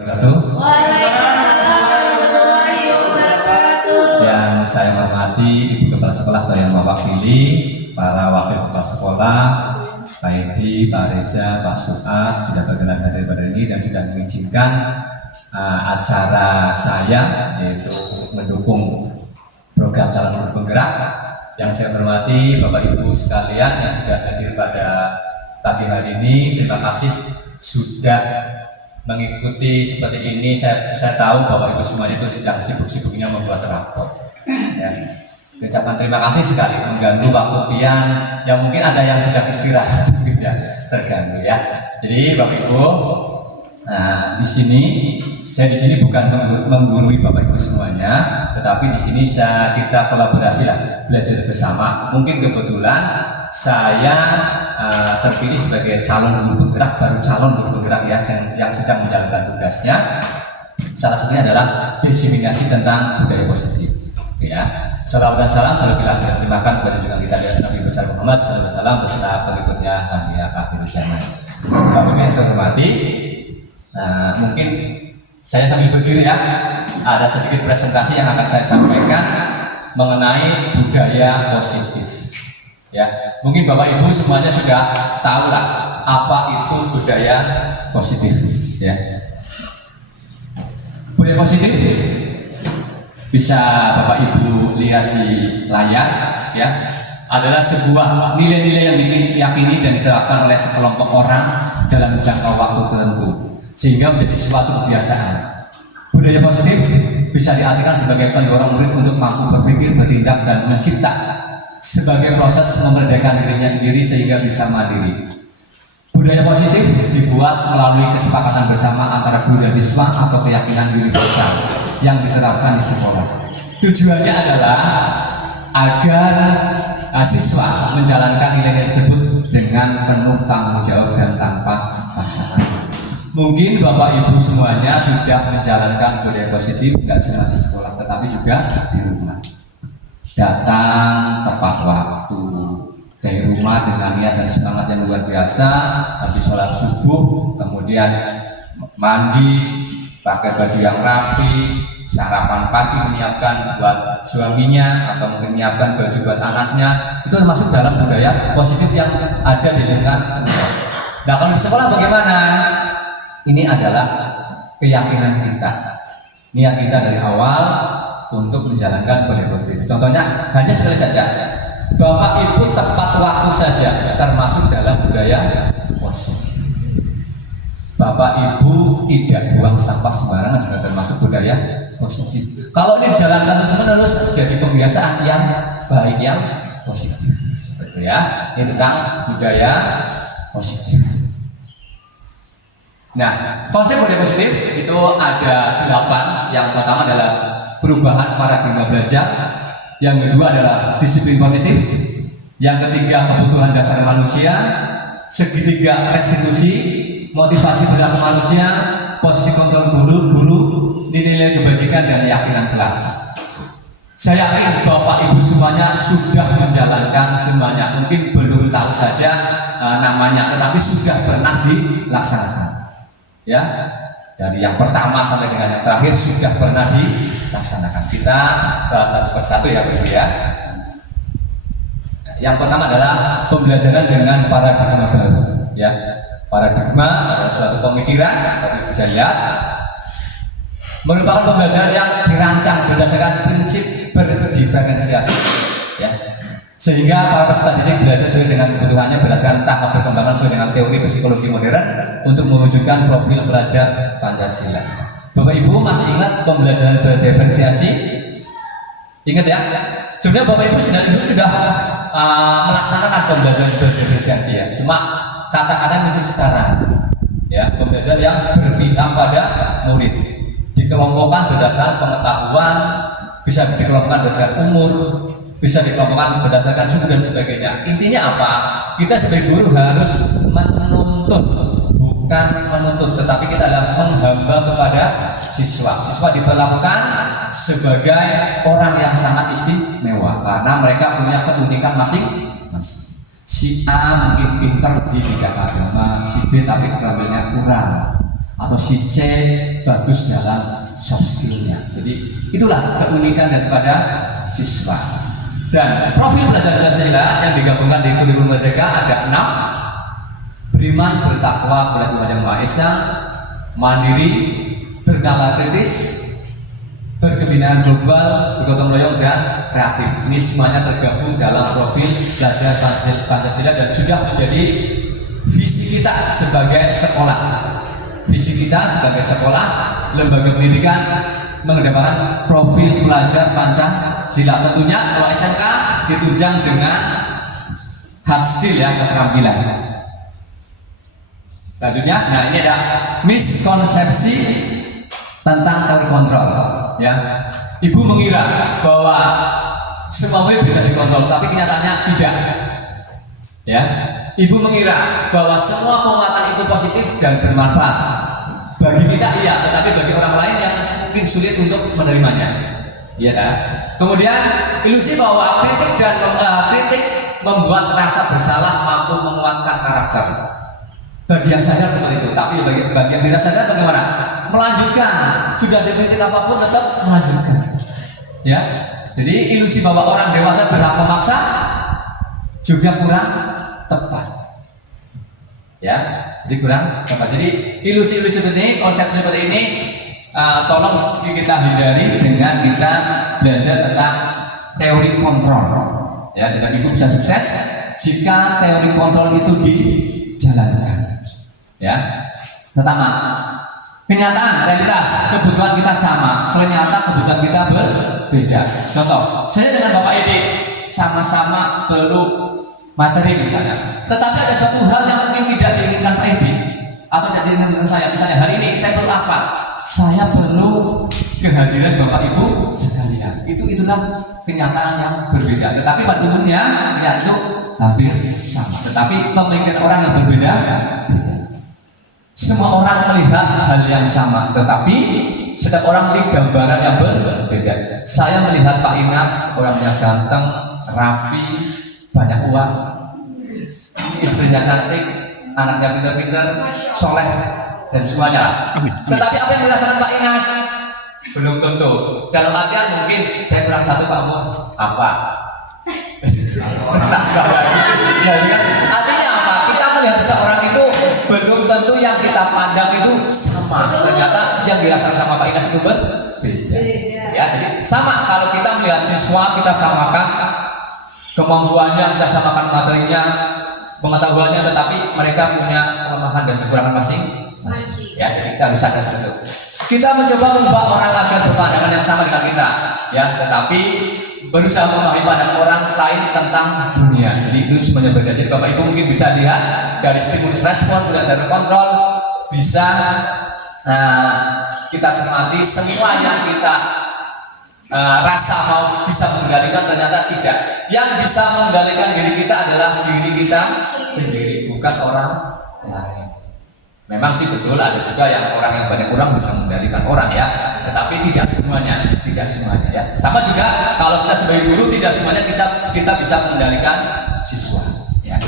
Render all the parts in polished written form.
Waalaikumsalam wabarakatuh. Yang saya hormati Ibu Kepala Sekolah atau yang mewakili para wakil kepala sekolah, Pak Edi, Pak Reza, Pak Suat sudah berkenan hadir pada ini dan sudah mengizinkan acara saya yaitu mendukung program calon guru penggerak. Yang saya hormati Bapak Ibu sekalian yang sudah hadir pada pagi hari ini, terima kasih sudah mengikuti seperti ini. Saya tahu Bapak Ibu semuanya itu sedang sibuk-sibuknya membuat rapor. Ya. Ucapan terima kasih sekali mengganggu waktu pian yang mungkin ada yang sedang istirahat tidak terganggu ya. Jadi Bapak Ibu, di sini saya di sini bukan menggurui Bapak Ibu semuanya, tetapi di sini kita kolaborasi lah, belajar bersama. Mungkin kebetulan saya terpilih sebagai calon guru penggerak, baru calon guru penggerak ya, yang sedang menjalankan tugasnya. Salah satunya adalah diseminasi tentang budaya positif. Ya, salawat dan salam selalu kita terimakan kepada junjungan kita Nabi besar Muhammad SAW beserta pengikutnya hingga akhir zaman. Bapak yang saya hormati, mungkin saya sambil berdiri ya, ada sedikit presentasi yang akan saya sampaikan mengenai budaya positif. Ya, mungkin Bapak Ibu semuanya sudah tahu lah apa itu budaya positif. Ya, budaya positif bisa Bapak Ibu lihat di layar ya, adalah sebuah nilai-nilai yang diyakini dan diterapkan oleh sekelompok orang dalam jangka waktu tertentu sehingga menjadi suatu kebiasaan. Budaya positif bisa diartikan sebagai pendorong murid untuk mampu berpikir, bertindak dan mencipta sebagai proses memerdekakan dirinya sendiri sehingga bisa mandiri. Budaya positif dibuat melalui kesepakatan bersama antara guru dan siswa atau keyakinan universal yang diterapkan di sekolah. Tujuannya adalah agar siswa menjalankan nilai tersebut dengan penuh tanggung jawab dan tanpa paksaan. Mungkin Bapak Ibu semuanya sudah menjalankan budaya positif tidak cuma di sekolah tetapi juga di rumah. Datang tepat waktu dari rumah dengan niat dan semangat yang luar biasa, habis sholat subuh kemudian mandi, pakai baju yang rapi, sarapan pagi menyiapkan buat suaminya atau mungkin menyiapkan baju buat anaknya, itu termasuk dalam budaya positif yang ada di lingkungan. Nah kalau di sekolah bagaimana? Ini adalah keyakinan kita, niat kita dari awal untuk menjalankan budaya positif. Contohnya hanya sekali saja, Bapak Ibu tepat waktu saja termasuk dalam budaya positif. Bapak Ibu tidak buang sampah sembarangan juga termasuk budaya positif. Kalau ini dijalankan terus-menerus jadi kebiasaan yang baik, yang positif. Seperti itu ya. Ini tentang budaya positif. Nah, konsep budaya positif itu ada 8. Yang pertama adalah perubahan paradigma belajar. Yang kedua adalah disiplin positif. Yang ketiga kebutuhan dasar manusia. Segitiga restitusi, motivasi perilaku manusia, posisi kontrol guru, nilai kebajikan dan keyakinan kelas. Saya yakin Bapak Ibu semuanya sudah menjalankan semuanya. Mungkin belum tahu saja namanya, tetapi sudah pernah dilaksanakan. Ya, dari yang pertama sampai dengan yang terakhir sudah pernah dilaksanakan. Kita bahas satu persatu ya, Bu ya. Yang pertama adalah pembelajaran dengan paradigma baru. Ya, paradigma adalah suatu pemikiran, Bapak bisa lihat, merupakan pembelajaran yang dirancang berdasarkan prinsip berdiferensiasi. Ya, sehingga para peserta didik belajar sesuai dengan kebutuhannya berdasarkan tahap perkembangan sesuai dengan teori psikologi modern untuk mewujudkan profil pelajar Pancasila. Bapak Ibu masih ingat pembelajaran berdiferensiasi? Ingat ya? Sebenarnya Bapak Ibu sudah melaksanakan pembelajaran berdiferensiasi ya. Cuma kata-kata muncul sekarang. Ya, pembelajaran yang berpihak pada murid. Dikelompokkan berdasarkan pengetahuan, bisa dikelompokkan berdasarkan umur, bisa dikelompokkan berdasarkan suku dan sebagainya. Intinya apa? Kita sebagai guru harus menuntut, bukan menuntut, tetapi kita adalah menghamba kepada siswa. Siswa diperlakukan sebagai orang yang sangat istimewa karena mereka punya keunikan masing-masing. Si A mungkin pintar di bidang agama, si B tapi keterampilannya kurang. atau si C bagus dalam soft skillnya. Jadi itulah keunikan daripada siswa. Dan profil pelajar Pancasila yang digabungkan di kurikulum Merdeka ada 6: beriman, bertakwa, beragama kepada Yang Maha Esa, mandiri, bernalar kritis, berkebinaan global, bergotong royong, dan kreatif. Ini semuanya tergabung dalam profil pelajar Pancasila dan sudah menjadi visi kita sebagai sekolah. Visi kita sebagai sekolah, lembaga pendidikan mengedepankan profil pelajar Pancasila. Tentunya kalau SMK ditunjang dengan hard skill ya, keterampilan. Selanjutnya, nah ini ada miskonsepsi tentang teori kontrol ya. Ibu mengira bahwa semua murid bisa dikontrol, tapi kenyataannya tidak ya. Ibu mengira bahwa semua penguatan itu positif dan bermanfaat. Bagi kita iya, tetapi bagi orang lain yang mungkin sulit untuk menerimanya. Iya kan? Kemudian ilusi bahwa kritik membuat rasa bersalah mampu menguatkan karakter. Bagi yang sadar seperti itu, tapi bagi yang tidak sadar bagaimana? Melanjutkan, sudah dikritik apapun tetap melanjutkan. Ya, jadi ilusi bahwa orang dewasa berhak memaksa juga kurang tepat. Ya, jadi kurang tepat. Jadi ilusi-ilusi seperti ini, konsep seperti ini, tolong kita hindari dengan kita belajar tentang teori kontrol. Ya, jadi ibu bisa sukses jika teori kontrol itu dijalankan. Ya, pertama, kenyataan, realitas, kebutuhan kita sama, ternyata kebutuhan kita berbeda. Contoh, saya dengan Bapak Edi sama-sama perlu materi misalnya, tetapi ada suatu hal yang mungkin tidak diinginkan Pak Edi atau tidak diinginkan saya. Misalnya hari ini saya perlu apa? Saya perlu kehadiran Bapak Ibu sekalian. Itulah kenyataan yang berbeda. Tetapi pada umumnya kenyataan itu hampir sama. Tetapi pemikiran orang yang berbeda. Semua orang melihat hal yang sama, tetapi setiap orang melihat gambaran yang berbeda. Saya melihat Pak Inas orangnya ganteng, rapi, banyak uang, istrinya cantik, anaknya pintar-pintar, soleh, dan semuanya. Tetapi apa yang dirasakan Pak Inas? Belum tentu. Dalam artian mungkin saya kurang satu Pak Mun. Apa? Artinya apa? Kita melihat seseorang itu belum tentu yang kita pandang itu sama. Ternyata yang dirasakan sama Pak Inas itu berbeda. Ya, jadi sama kalau kita melihat siswa kita samakan kemampuannya, kita samakan materinya, pengetahuannya, tetapi mereka punya kelemahan dan kekurangan masing-masing. Ya, jadi kita harus sadar itu. Kita mencoba membuat orang agar berpandangan yang sama dengan kita, ya, tetapi berusaha memahami pandangan orang lain tentang dunia. Jadi itu semuanya berbeda. Jadi Bapak Ibu mungkin bisa lihat dari stimulus respon, dari kontrol, bisa kita cermati semua yang kita rasa mau bisa mengendalikan ternyata tidak. Yang bisa mengendalikan diri kita adalah diri kita sendiri, bukan orang lain. Memang sih betul ada juga yang orang yang banyak kurang bisa mengendalikan orang ya, tetapi tidak semuanya ya. Sama juga kalau kita sebagai guru tidak semuanya kita bisa mengendalikan siswa. Ya.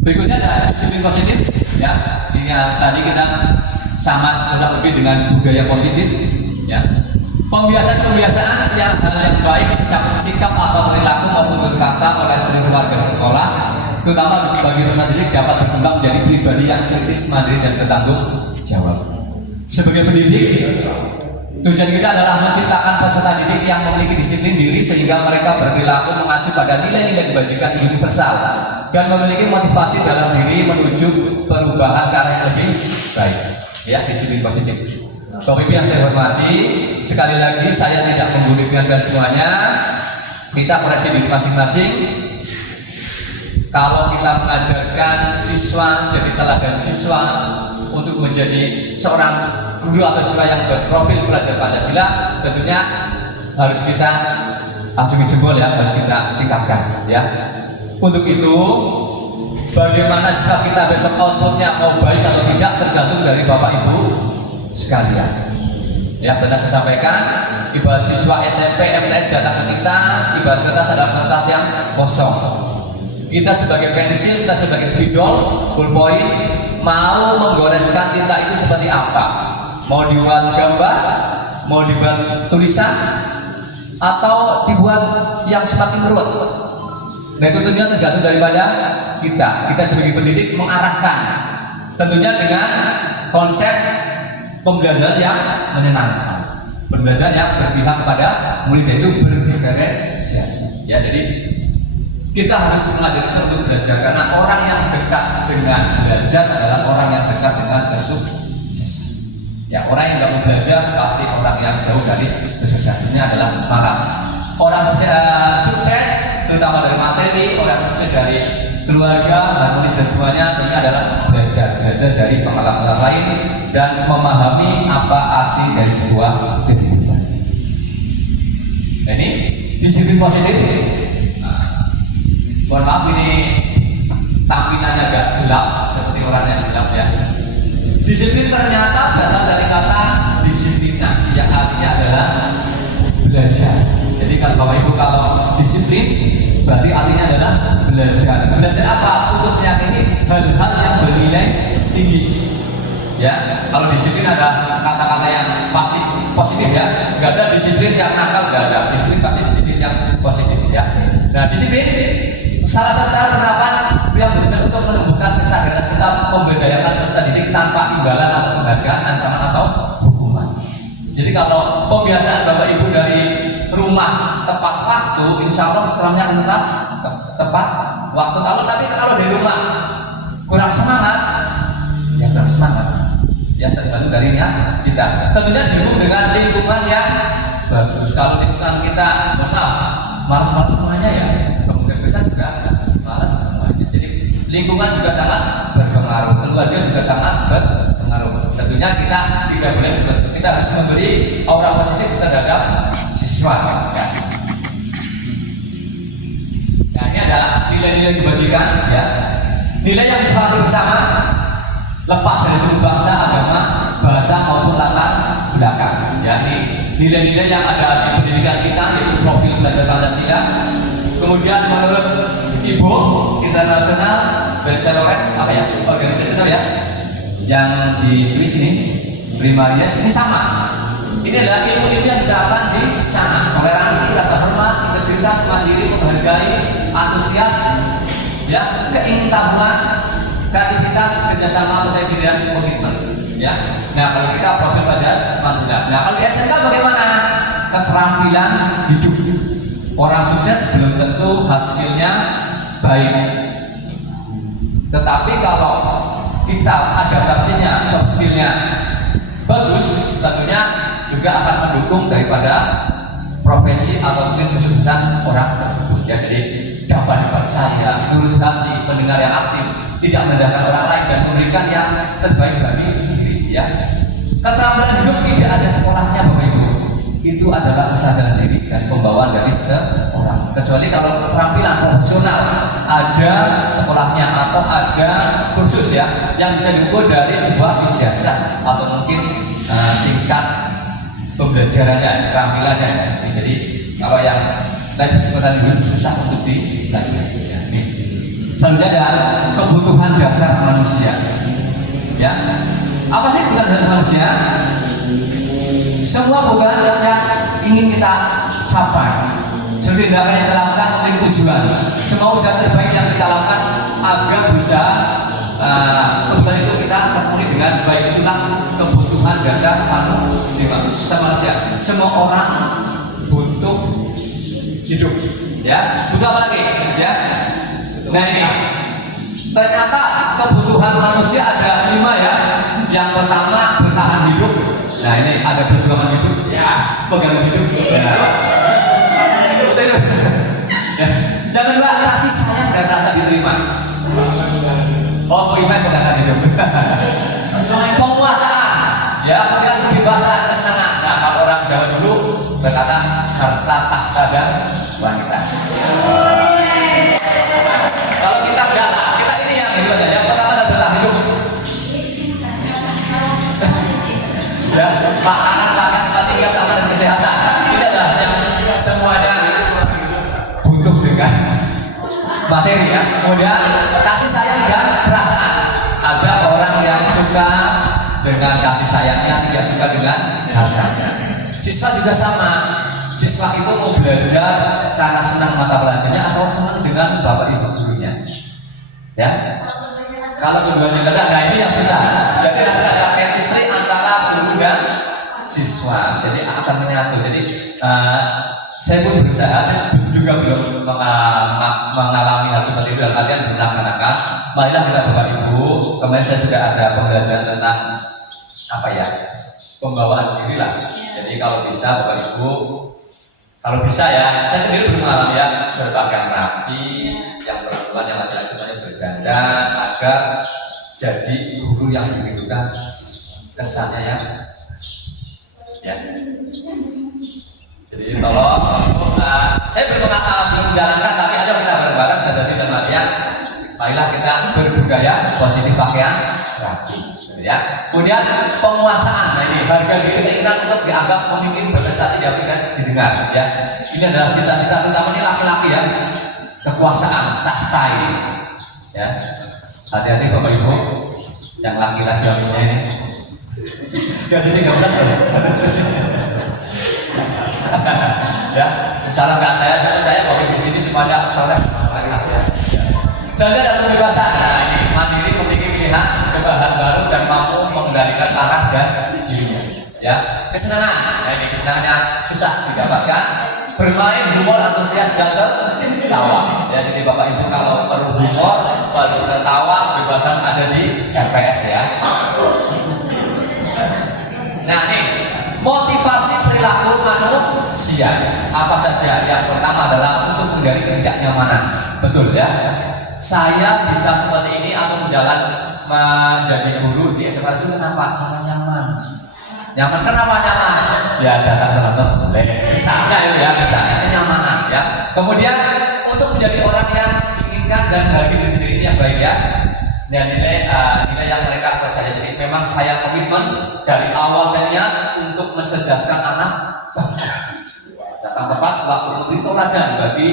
Berikutnya ada disiplin positif ya. Ini tadi kita sama kurang lebih dengan budaya positif ya. Pembiasaan yang hal yang baik, campur sikap atau perilaku maupun berkata oleh seluruh warga sekolah, terutama bagi peserta didik dapat berkembang menjadi pribadi yang kritis, mandiri dan bertanggung jawab. Sebagai pendidik, tujuan kita adalah menciptakan peserta didik yang memiliki disiplin diri sehingga mereka berperilaku mengacu pada nilai-nilai kebajikan universal dan memiliki motivasi dalam diri menuju perubahan ke arah yang lebih baik. Ya, disiplin positif. Bapak Ibu yang saya hormati, sekali lagi saya tidak menggurui dan semuanya. Kita koreksi diri masing-masing. Kalau kita mengajarkan siswa jadi teladan siswa untuk menjadi seorang guru atau siswa yang berprofil belajar Pancasila, tentunya harus kita acungi jempol ya, harus kita tingkatkan ya. Untuk itu, bagaimana siswa kita besok outputnya mau baik atau tidak tergantung dari Bapak Ibu sekalian. Ya, benar saya sampaikan, ibarat siswa SMP, MTS datang ke kita, ibarat kertas adalah kertas yang kosong. Kita sebagai pensil, kita sebagai spidol, ballpoint, mau menggoreskan tinta itu seperti apa? Mau dibuat gambar, mau dibuat tulisan, atau dibuat yang semakin meruat? Nah itu tentunya tergantung daripada kita sebagai pendidik mengarahkan, tentunya dengan konsep pembelajaran yang menyenangkan, pembelajaran yang berpihak kepada murid, itu berdiferensiasi. Ya, jadi kita harus mengajari untuk belajar, karena orang yang dekat dengan belajar adalah orang yang dekat dengan kesuksesan. Ya, orang yang tidak mau belajar pasti orang yang jauh dari kesuksesan. Ini adalah malas. Orang sukses, terutama dari materi, orang sukses dari keluarga, harmonis dan semuanya, ini adalah belajar dari pengalaman orang lain dan memahami apa arti dari sebuah kehidupan. Ini disiplin positif. Mohon maaf ini tampilannya agak gelap seperti orang yang gelap ya. Disiplin ternyata berasal dari kata disiplina yang artinya adalah belajar. Jadi kalau Bapak Ibu kalau disiplin berarti artinya adalah belajar. Belajar apa? Untuk meyakini hal-hal yang bernilai tinggi. Ya, kalau disiplin ada kata-kata yang pasti positif ya. Gak ada disiplin yang nakal, gak ada. Disiplin pasti disiplin yang positif ya. Nah, disiplin salah satu cara penerapan yang benar untuk menumbuhkan kesadaran serta memberdayakan peserta didik tanpa imbalan atau penghargaan, ancaman atau hukuman. Jadi kalau pembiasaan Bapak Ibu dari rumah tepat waktu, insya Allah setelahnya tetap tepat waktu. Tapi kalau dari rumah kurang semangat, ya kurang semangat. Ya tergantung dari kita. Tentunya didukung dengan lingkungan yang bagus. Kalau lingkungan kita, maaf, malas-malas semuanya ya, kemungkinan besar juga malas semuanya. Jadi lingkungan juga sangat berpengaruh, keluarga juga sangat berpengaruh. Tentunya kita tidak boleh seperti itu. Kita harus memberi aura positif terhadap siswa. Ya. Nah, ini adalah nilai-nilai kebajikan, ya. Nilai yang disepakati bersama, lepas dari suku bangsa, agama, bahasa maupun latar belakang. Ya, ini nilai-nilai yang ada di pendidikan kita, yaitu profil belajar Pancasila. Kemudian menurut Ibu Internasional Baccalaureate apa ya, organisasi itu ya, yang di Swiss ini, Primarius ini sama. Ini adalah ilmu-ilmu yang diterapkan di sana. Toleransi, rasa hormat, integritas, mandiri, menghargai, antusias, ya, keingintahuan, kreativitas, kerjasama, percaya diri dan komitmen. Ya. Nah, kalau kita profil pada Pancasila. Nah, kalau di SMK bagaimana? Keterampilan hidup. Orang sukses belum tentu hard skillnya baik. Tetapi kalau kita adaptasinya, soft skillnya bagus, tentunya juga akan mendukung daripada profesi atau mungkin kesuksesan orang tersebut. Ya, jadi dapat dipercaya, lurus hati, pendengar yang aktif, tidak merendahkan orang lain dan memberikan yang terbaik bagi diri. Ya, keterampilan hidup tidak ada sekolahnya, Bapak Ibu. Itu adalah kesadaran diri dan pembawaan dari seseorang. Kecuali kalau keterampilan profesional ada sekolahnya atau ada kursus ya yang bisa diukur dari sebuah ijazah atau mungkin tingkat pembelajarannya, keterampilannya. Jadi kalau yang keterampilan hidup susah untuk dipelajari. Ya. Selanjutnya ada kebutuhan dasar manusia. Ya, apa sih kebutuhan dasar manusia? Semua kebutuhan yang ingin kita capai, seperti tindakan yang kita lakukan memiliki tujuan. Semua usaha terbaik yang kita lakukan agar bisa kebutuhan itu kita terpenuhi dengan baik. Itulah kebutuhan dasar manusia. Semua orang butuh hidup. Ya, butuh apa lagi? Ya. Nah ini ternyata kebutuhan manusia ada 5 ya. Yang pertama bertahan hidup. Nah ini ada perjuangan hidup. Ya. Pegangan hidup. Ya. Betul. Ya. Yang kedua kasih sayang dan rasa diterima. Oh, iman pegangan hidup. Penguasaan. Ya, kemudian kebebasan, kesenangan. Nah kalau orang Jawa dulu berkata harta, tahta dan wanita. Kalau kita enggak lah, kita ini yang itu aja. Yang pertama adalah bertahan hidup. Ya, makanan, tinggal, keamanan, kesehatan. Ini adalah yang semuanya butuh dengan materi ya. Kemudian kasih sayang dan perasaan. Ada orang dengan kasih sayangnya, tidak suka dengan hartanya. Siswa juga sama. Siswa itu mau belajar karena senang mata pelajarannya atau senang dengan bapak ibu gurunya. Ya, kalau keduanya enggak, nah ini yang susah. Jadi ada chemistry antara guru dan siswa. Jadi akan menyatu. Jadi saya pun berusaha, saya juga belum mengalami hal seperti itu dalam artian melaksanakan. Marilah kita bapak ibu. Kemarin saya sudah ada pembelajaran tentang apa ya, pembawaan diri lah. Jadi kalau bisa bapak ibu, kalau bisa ya, saya sendiri belum mengalami ya, berpakaian rapi, yang perempuan yang laki-laki semuanya berdandan agar jadi guru yang dirindukan siswa. Kesannya ya. Jadi tolong saya belum menjalankan, tapi ada kita bareng-bareng bisa jadi dalam artian marilah kita berbudaya positif pakaian rapi. Ya. Kemudian penguasaan, nah ini harga diri, keinginan untuk dianggap pemimpin berprestasi diaplikan didengar. Ya, ini adalah cita-cita terutama ini laki-laki ya, kekuasaan tahta ini. Ya, hati-hati bapak ibu yang laki-laki suaminya ini. Gaji 13 ya, salah nggak saya bapak ibu sini semuanya soleh ya. Jaga dan kebebasan, nah ini mandiri memiliki pilihan, coba hal baru dan mampu mengendalikan arah dan dirinya. Ya, kesenangan, nah ini kesenangannya susah didapatkan. Bermain, humor, antusias dan tertawa. Ya, jadi bapak ibu kalau perlu humor, perlu tertawa, kebebasan ada di RPS ya. Nah ini motivasi perilaku manusia apa saja? Yang pertama adalah untuk menghindari ketidaknyamanan. Betul ya. Saya bisa seperti ini atau menjalan menjadi guru di SMA itu kenapa? Karena nyaman. Nyaman kenapa nyaman? Ya datang teman-teman boleh. Misalnya ya, misalnya kenyamanan ya. Kemudian untuk menjadi orang yang diinginkan dan bagi diri sendiri yang baik ya. Dan nilai yang mereka percaya. Jadi memang saya komitmen dari awal saya niat untuk mencerdaskan anak bangsa. Datang tepat waktu memberi teladan bagi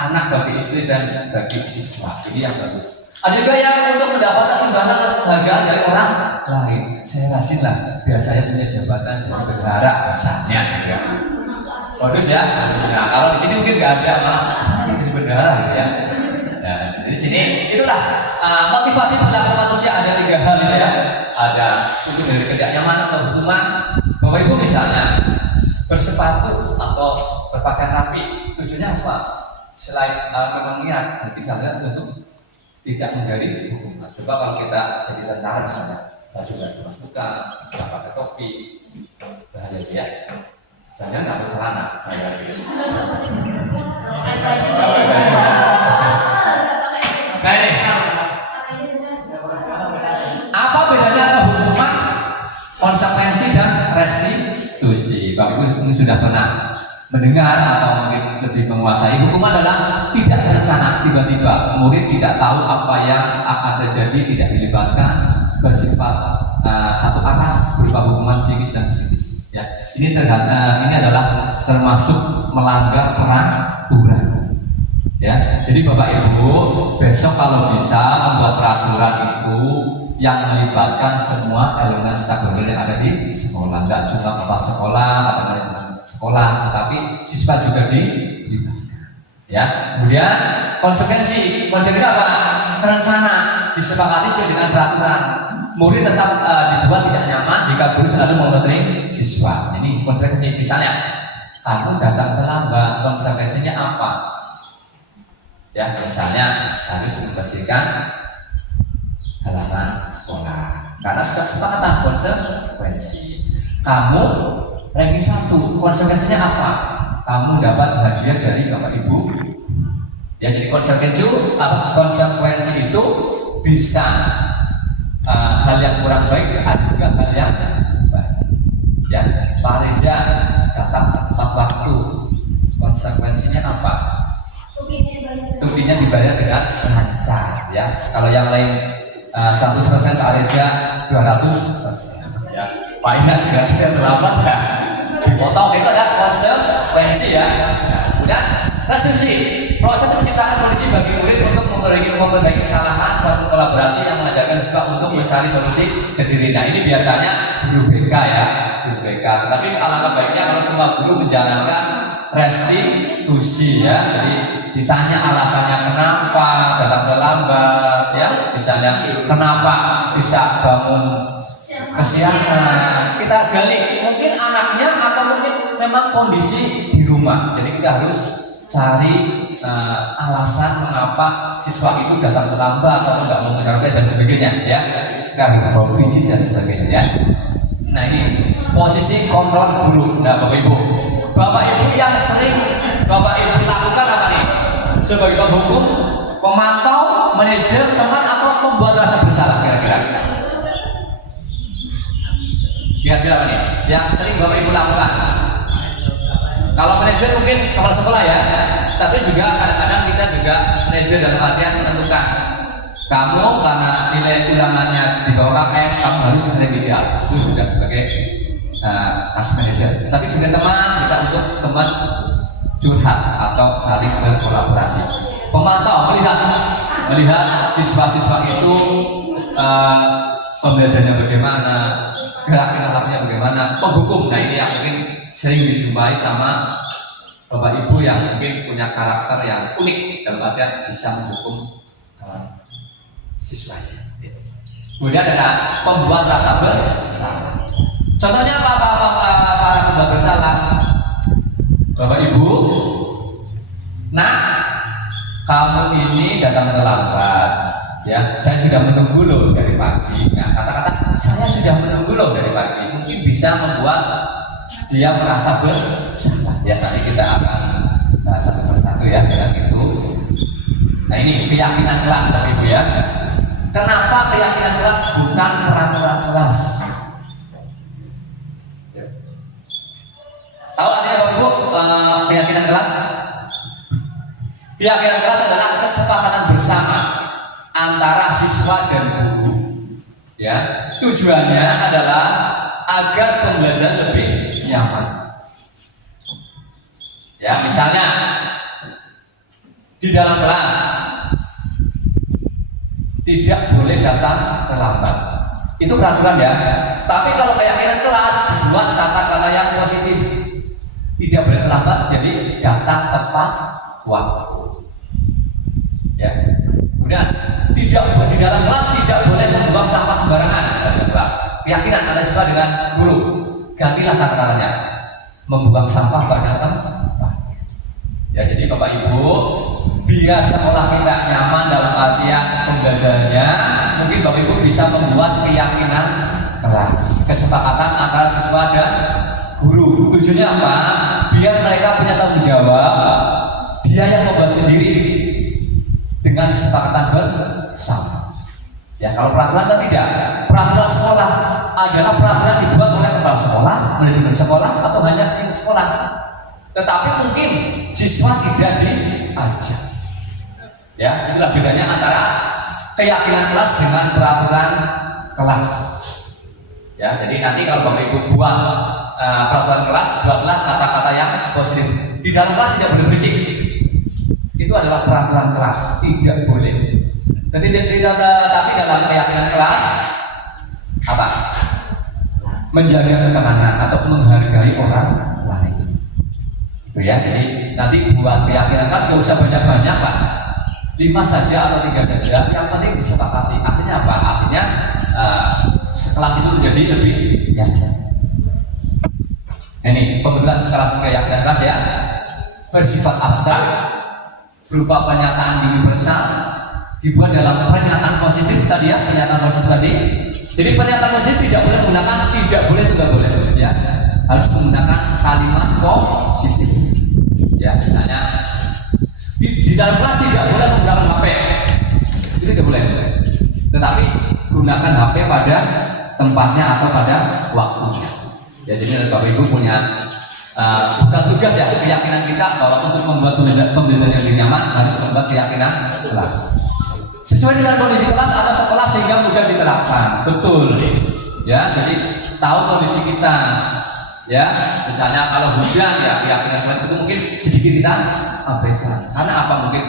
anak, bagi istri dan bagi siswa. Ini yang bagus. Ada juga yang untuk mendapatkan imbalan dan penghargaan dari orang lain. Saya rajin lah, biar saya punya jabatan jadi bendahara misalnya. Ya. Bagus ya. Nah, kalau di sini mungkin nggak ada, malah saya jadi bendahara gitu ya. Nah, di sini itulah motivasi perilaku manusia ada 3 hal ya. Ada untuk dari ketidaknyamanan atau hukuman. Bapak ibu misalnya bersepatu atau berpakaian rapi, tujuannya apa? Selain memang niat, mungkin saya untuk tidak menghindari hukuman. Coba kalau kita jadi tentara misalnya, baju nggak dimasukkan, nggak pakai topi, bahaya ya. Jangan nggak bercelana, bahaya gitu. Nah ini, apa bedanya antara hukuman, konsekuensi dan restitusi? Bapak Ibu ini sudah pernah mendengar atau mungkin lebih menguasai. Hukuman adalah tidak terencana, tiba-tiba murid tidak tahu apa yang akan terjadi, tidak dilibatkan, bersifat satu arah berupa hukuman psikis dan psikis. Ya, ini adalah termasuk melanggar peraturan. Ya, jadi Bapak Ibu besok kalau bisa membuat peraturan itu yang melibatkan semua elemen stakeholder yang ada di sekolah, nggak cuma kepala sekolah atau manajemen sekolah, tetapi siswa juga dilibatkan. Ya, kemudian konsekuensi apa? Terencana, disepakati sesuai dengan peraturan. Murid tetap dibuat tidak nyaman jika guru selalu memonitoring siswa. Ini konsekuensi. Misalnya, kamu datang terlambat, konsekuensinya apa? Ya, misalnya harus membersihkan halaman sekolah karena sudah kesepakatan konsekuensi. Kamu ranking 1, konsekuensinya apa? Kamu dapat hadiah dari Bapak Ibu. Ya, jadi konsekuensi itu bisa hal yang kurang baik, ada juga hal yang baik. Ya, Pak Reza datang tepat waktu, konsekuensinya apa? Sutinya dibayar dengan lancar. Ya, kalau yang lain 100% Pak Reza 200%. Ya, Pak Inas juga sudah terlambat ya. Dipotong itu ada konsekuensi ya. Kemudian restitusi, proses menciptakan kondisi bagi murid untuk memperbaiki kesalahan, proses kolaborasi yang mengajarkan siswa untuk mencari solusi sendiri. Nah ini biasanya guru BK ya, guru BK. Tapi alangkah baiknya kalau semua guru menjalankan restitusi ya. Jadi ditanya alasannya kenapa datang terlambat ya, misalnya kenapa bisa bangun kesiangan, kita gali mungkin anaknya atau mungkin memang kondisi di rumah. Jadi kita harus cari alasan mengapa siswa itu datang terlambat atau nggak mau mencapai dan sebagainya ya, nggak mau izin dan sebagainya ya. Nah ini posisi kontrol guru. Nah bapak ibu yang sering bapak ibu lakukan apa nih sebagai penghukum, pemantau, manajer teman atau membuat rasa bersalah kira-kira apa nih yang sering bapak ibu lakukan? Kalau manajer mungkin kepala sekolah ya, tapi juga kadang-kadang kita juga manajer dalam artian menentukan kamu karena nilai ulangannya di bawah KKM kamu harus remedial, itu juga sebagai task manager. Tapi sebagai teman bisa untuk teman curhat atau saling berkolaborasi. Pemantau melihat siswa-siswa itu pembelajarannya bagaimana, gerak-geriknya bagaimana. Penghukum, nah ini yang mungkin sering dijumpai sama bapak ibu yang mungkin punya karakter yang unik dalam artian bisa menghukum siswanya. Kemudian ada pembuat rasa bersalah. Contohnya apa para pembuat bersalah? Bapak ibu, nah kamu ini datang terlambat. Ya, saya sudah menunggu loh dari pagi. Nah, kata-kata saya sudah menunggu loh dari pagi mungkin bisa membuat dia merasa bersalah. Ya, nanti kita akan bahas satu persatu ya dalam itu. Nah, ini keyakinan kelas Bapak Ibu ya. Kenapa keyakinan kelas bukan peraturan kelas? Ya. Tahu artinya Bapak Ibu keyakinan kelas? Keyakinan kelas adalah kesepakatan bersama antara siswa dan guru. Ya, tujuannya adalah agar pembelajaran lebih nyaman. Ya, misalnya di dalam kelas tidak boleh datang terlambat. Itu peraturan ya. Tapi kalau keyakinan kelas buat kata-kata yang positif. Tidak boleh terlambat, jadi datang tepat waktu. Ya. Kemudian tidak di dalam kelas tidak boleh membuang sampah sembarangan dalam kelas. Keyakinan ada siswa dengan guru, gantilah kata-katanya, membuang sampah pada tempat. Ya, jadi Bapak Ibu, biar sekolah kita nyaman dalam artian pembelajarannya, mungkin Bapak Ibu bisa membuat keyakinan kelas, kesepakatan antara siswa dan guru. Tujuannya apa? Biar mereka punya tanggung jawab, dia yang membuat sendiri dengan kesepakatan bersama. Ya, kalau peraturan kan tidak. Peraturan sekolah adalah peraturan dibuat oleh kepala sekolah, manajemen sekolah, atau hanya tim sekolah. Tetapi mungkin siswa tidak diajak. Ya, itulah bedanya antara keyakinan kelas dengan peraturan kelas. Ya, jadi nanti kalau Bapak Ibu buat peraturan kelas, buatlah kata-kata yang positif. Di dalam kelas tidak boleh berisik. Itu adalah peraturan kelas, tidak boleh. Tapi dalam keyakinan kelas apa? Menjaga ketenangan atau menghargai orang lain. Itu ya. Jadi nanti buat keyakinan kelas gak usah banyak-banyak lah. 5 saja atau 3 saja. Yang penting disepakati. Artinya apa? Artinya kelas itu menjadi lebih yakin. Ini pembentukan kelas keyakinan kelas ya. Bersifat abstrak, berupa pernyataan universal, dibuat dalam pernyataan positif tadi ya, pernyataan positif tadi. Jadi pernyataan positif tidak boleh menggunakan tidak boleh itu nggak boleh ya, harus menggunakan kalimat positif ya. Misalnya di dalam kelas tidak boleh menggunakan HP, itu tidak boleh, tetapi gunakan HP pada tempatnya atau pada waktunya ya. Jadi Bapak Ibu punya bukan tugas ya, keyakinan kita bahwa untuk membuat pembelajaran yang lebih nyaman harus membuat keyakinan kelas sesuai dengan kondisi kelas atau sekolah sehingga mudah diterapkan. Betul ya, jadi tahu kondisi kita ya. Misalnya kalau hujan ya, keyakinan kelas itu mungkin sedikit kita abaikan. Karena apa? Mungkin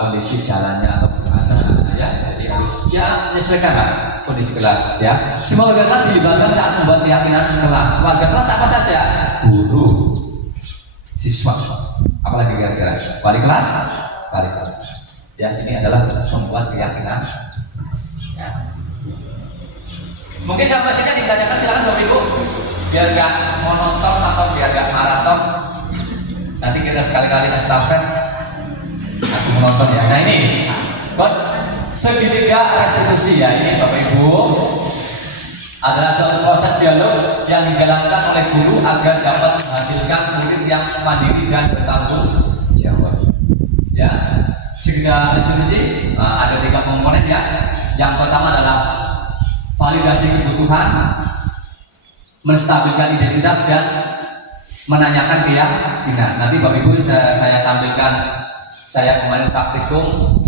kondisi jalannya atau gimana ya, jadi harus ya menyesuaikan lah kondisi kelas ya. Semua warga kelas dilibatkan saat membuat keyakinan kelas. Warga kelas apa saja? Guru, siswa, apalagi kira-kira wali kelas ya. Ini adalah membuat keyakinan kelas ya. Mungkin sampai sini ditanyakan, silakan Bapak Ibu, biar nggak monoton atau biar nggak maraton. Nanti kita sekali-kali estafet aku menonton ya. Nah ini segitiga restitusi ya, ini Bapak Ibu adalah suatu proses dialog yang dijalankan oleh guru agar dapat menghasilkan murid yang mandiri dan bertanggung jawab ya. Segitiga restitusi ada 3 komponen ya. Yang pertama adalah validasi kebutuhan, menstabilkan identitas, dan menanyakan keyakinan. Nanti Bapak Ibu saya tampilkan, saya kemarin praktikum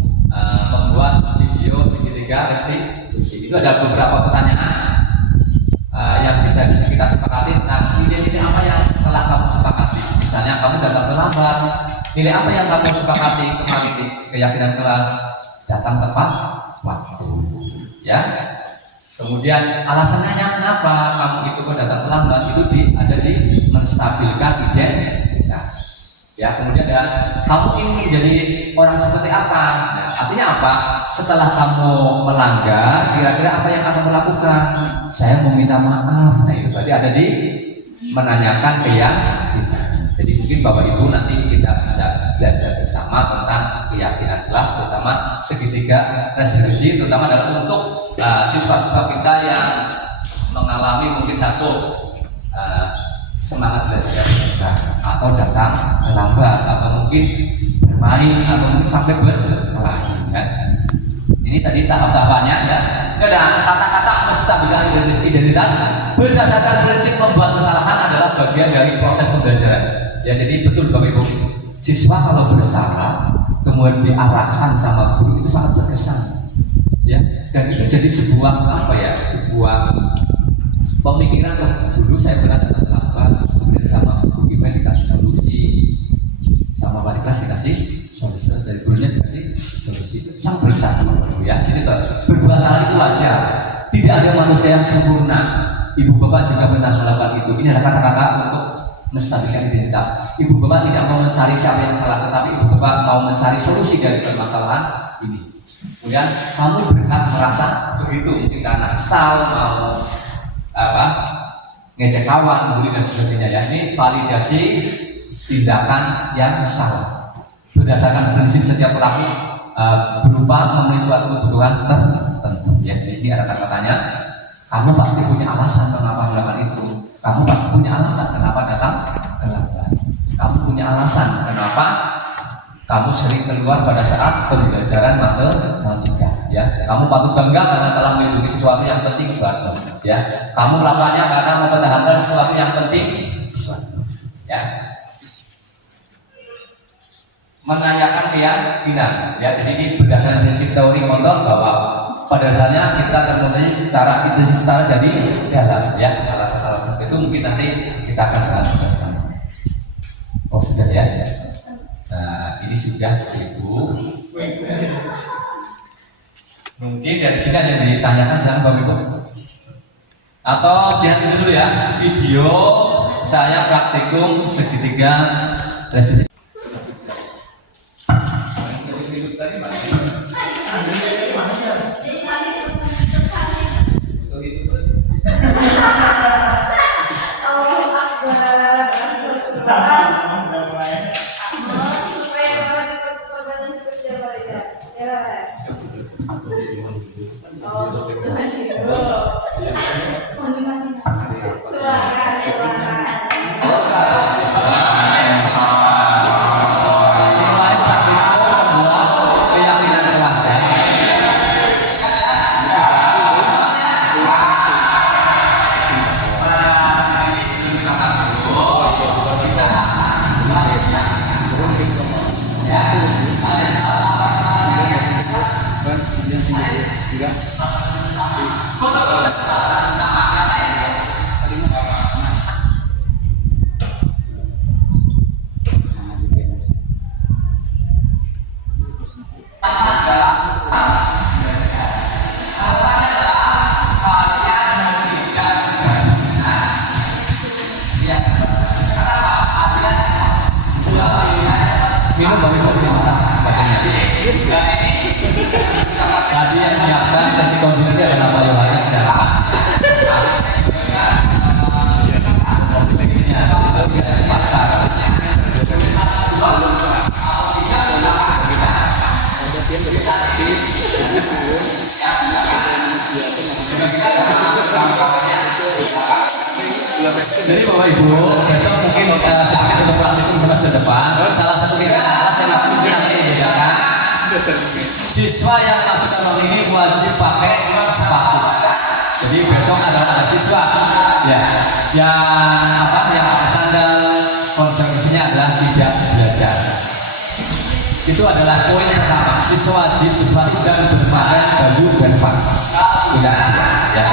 membuat video segitiga restitusi. Itu ada beberapa pertanyaan yang bisa kita sepakati tentang nilai apa yang telah kamu sepakati. Misalnya kamu datang terlambat, nilai apa yang kamu sepakati kemarin di keyakinan kelas? Datang tepat waktu ya. Kemudian alasannya kenapa kamu itu kok datang terlambat, itu ada di menstabilkan identitas ya. Kemudian kamu ingin menjadi orang seperti apa? Nah, artinya apa? Setelah kamu melanggar, kira-kira apa yang akan kamu lakukan? Saya meminta maaf. Nah itu tadi ada di menanyakan keyakinan. Jadi mungkin Bapak Ibu nanti kita bisa belajar bersama tentang keyakinan kelas, terutama segitiga restitusi, terutama adalah untuk siswa-siswa kita yang mengalami mungkin satu semangat belajar atau datang terlambat, atau mungkin bermain, atau mungkin sampai berkelahi ya. Ini tadi tahap-tahapannya ya. Nah, kata-kata menstabilkan identitas berdasarkan prinsip membuat kesalahan adalah bagian dari proses pembelajaran ya. Jadi betul Bapak Ibu, siswa kalau bersalah kemudian diarahkan sama guru itu sangat berkesan ya, dan itu jadi sebuah sebuah pemikiran. Dulu saya pernah datang terlambat, kemudian sama guru IPA dikasih solusi, sama wali kelas dikasih solusi, dari gurunya dikasih solusi. Sang berkesan sama guru ya. Jadi berbuat salah itu wajar, tidak ada manusia yang sempurna. Ibu bapak juga pernah melakukan itu. Ini adalah kata-kata untuk menstabilkan identitas. Ibu bapak tidak mau mencari siapa yang salah, tetapi ibu bapak mau mencari solusi dari permasalahan ini. Kemudian kamu berhak merasa begitu, mungkin karena kesal, mau ngecek kawan, bully dan sebagainya ya. Ini validasi tindakan yang salah berdasarkan prinsip setiap pelaku berupa memenuhi suatu kebutuhan tertentu ya. Di sini ada kata-katanya, kamu pasti punya alasan kenapa melakukan itu. Kamu pasti punya alasan kenapa datang terlambat. Kamu punya alasan kenapa kamu sering keluar pada saat pembelajaran matematika ya. Kamu patut bangga karena telah melindungi sesuatu yang penting buatmu ya. Kamu melakukannya karena mempertahankan sesuatu yang penting buatmu ya. Menanyakan keyakinan ya. Jadi ini berdasarkan prinsip teori motor bahwa pada dasarnya kita termotivasi secara intensif, secara jadi dalam ya. Alasan-alasan itu mungkin nanti kita akan bahas bersama. Oh sudah ya. Nah ini sudah Ibu. Mungkin dari sini ada yang ditanyakan, silakan Bapak Ibu. Atau lihat dulu ya video saya praktikum segitiga restitusi. Tadi yang menyiapkan sesi konsumsi adalah Pak Yohanes dan Pak Pasar. Jadi Bapak Ibu, besok mungkin sedikit untuk praktikum semester depan. Salah satu kelas yang akan kita bedakan, siswa yang masuk tahun ini wajib pakai sepatu. Jadi besok ada siswa yang pakai sandal, konsekuensinya adalah tidak belajar. Itu adalah poin pertama. Siswa wajib bersepatu dan berpakaian baju berpakaian. Tidak, ya.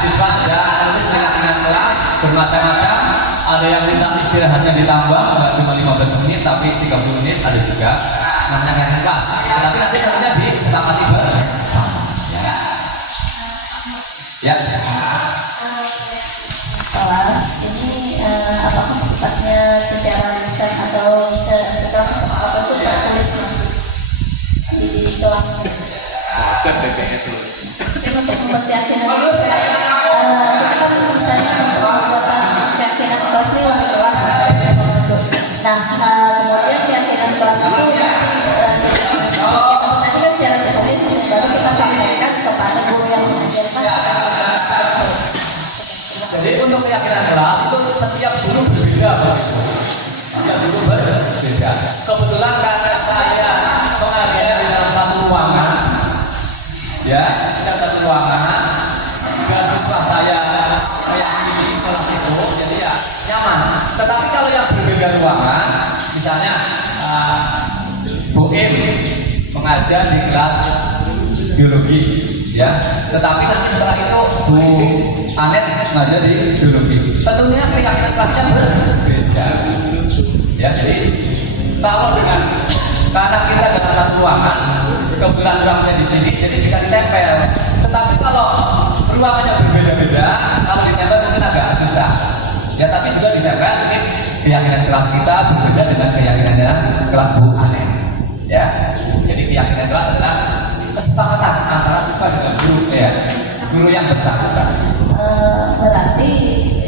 Siswa sudah menulis keyakinan kelas bermacam-macam. Ada yang minta istirahatnya ditambah, nggak cuma 15 menit tapi 30 menit, ada juga yang kelas. Tapi nanti tentunya disepakati bersama. Ya. Kelas ini apakah sifatnya secara lisan atau bisa secara apa itu tertulis nanti di kelas? Untuk membuat keyakinan kita kan misalnya pembuatan keyakinan kelas ini wali kelas misalnya. Nah kemudian keyakinan kelas itu nanti kan secara tertulis baru kita sampaikan kepada guru yang mengajarkan. Jadi untuk keyakinan kelas itu setiap guru berbeda, setiap guru berbeda. Kebetulan karena saya mengajar di dalam satu ruangan, dalam satu ruangan, dan siswa saya meyakini kelas itu, jadi ya nyaman. Tetapi kalau yang berbeda ruangan, misalnya Bu Im mengajar di kelas biologi, tetapi nanti setelah itu Bu Anet mengajar di biologi. Tentunya keyakinan kelasnya berbeda. Jadi kalau karena kita dalam satu ruangan, kebetulan ruang saya di sini, jadi bisa ditempel. Tetapi kalau ruangannya berbeda-beda, kalau ditempel mungkin agak susah. Tapi juga ditempel mungkin keyakinan kelas kita berbeda dengan keyakinan kelas Bu Anet. Jadi keyakinan kelas adalah kesepakatan antara siswa dengan guru yang bersangkutan. Berarti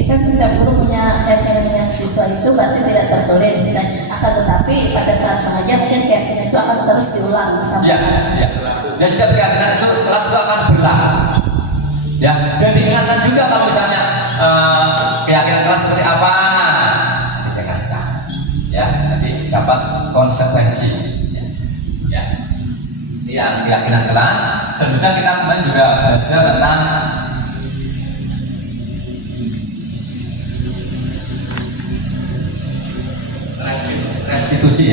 kan setiap guru punya keyakinan dengan siswa itu berarti tidak tertulis misalnya, akan tetapi pada saat mengajar mungkin keyakinan itu akan terus diulang sampai. Jadi setiap keyakinan itu kelas itu akan berulang. Dan diingatkan juga kalau misalnya keyakinan kelas seperti apa, diingatkan. Nanti dapat konsekuensi. Ini yang keyakinan kelas. Sebenarnya kita kemarin juga belajar tentang restitusi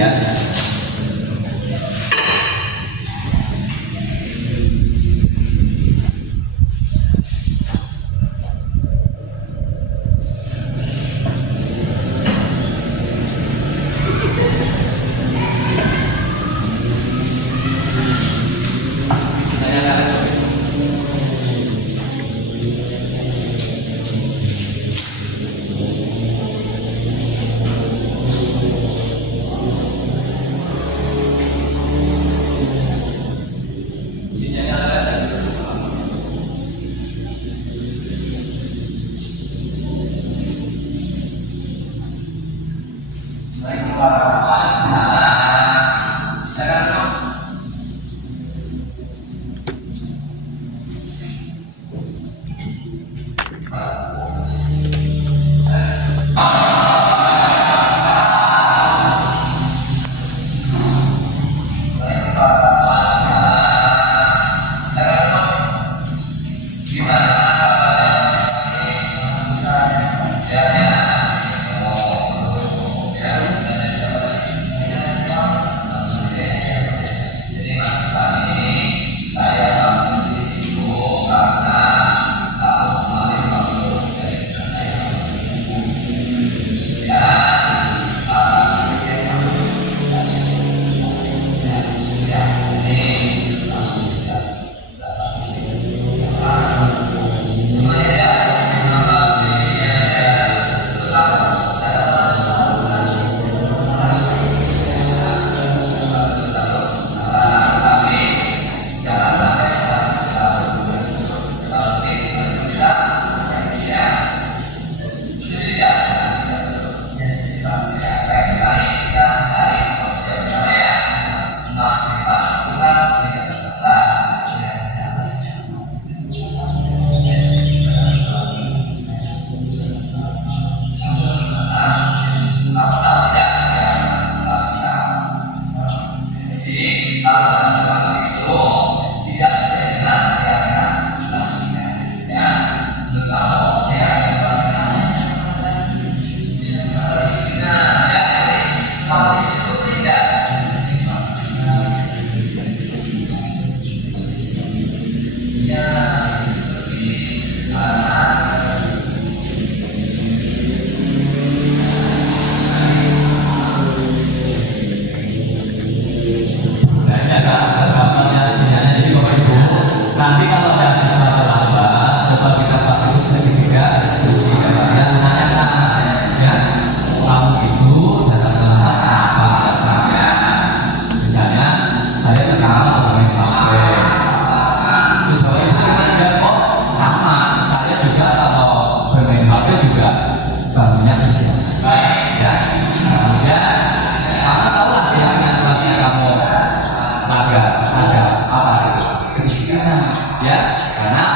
kita, ya, karena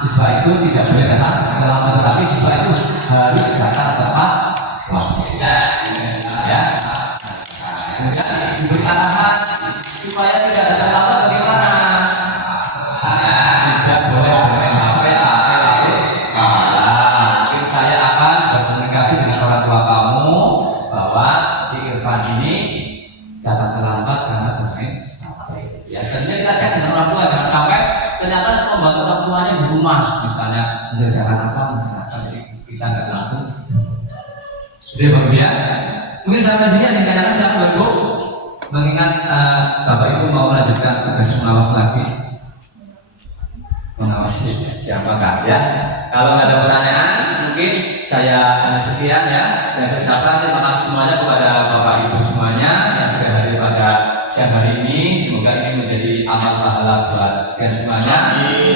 siswa itu tidak boleh datang terlambat, tetapi siswa itu harus datang tepat waktu, ya. Kemudian diberi arahan supaya tidak datang lambat bagaimana? Tidak boleh sampai larut malam. Mungkin saya akan berkomunikasi dengan orang tua kamu bahwa si Irfan ini datang terlambat karena bermain HP. Ya, tentunya kita cek dengan orang tua, jangan sampai ternyata membantu orang tuanya di rumah, misalnya mengerjakan apa, misalkan, jadi kita nggak langsung. Jadi bagus ya. Mungkin sampai sini ada yang tanyakan siapa Bapak? Mengingat Bapak Ibu mau melanjutkan tugas pengawas lagi. Mengawasi siapa kak ya? Kalau nggak ada pertanyaan, mungkin saya sekian ya. Dan saya ucapkan terima kasih semuanya kepada Bapak Ibu semuanya yang sudah hadir pada siang hari ini. Semoga ini menjadi amal pahala buat kalian semuanya.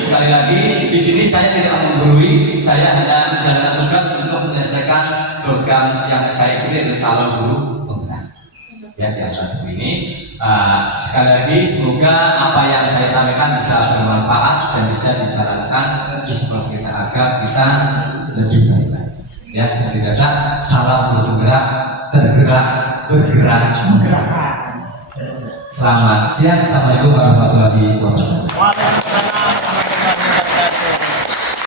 Sekali lagi di sini saya tidak menggurui, saya hanya menjalankan tugas untuk menyelesaikan program yang saya ikuti dengan calon guru penggerak. Ya, di acara seperti ini. Sekali lagi semoga apa yang saya sampaikan bisa bermanfaat dan bisa dijalankan di sekolah kita agar kita lebih baik lagi. Ya, seperti biasa, salam guru penggerak, bergerak, menggerakkan. Selamat siang, assalamualaikum warahmatullahi wabarakatuh.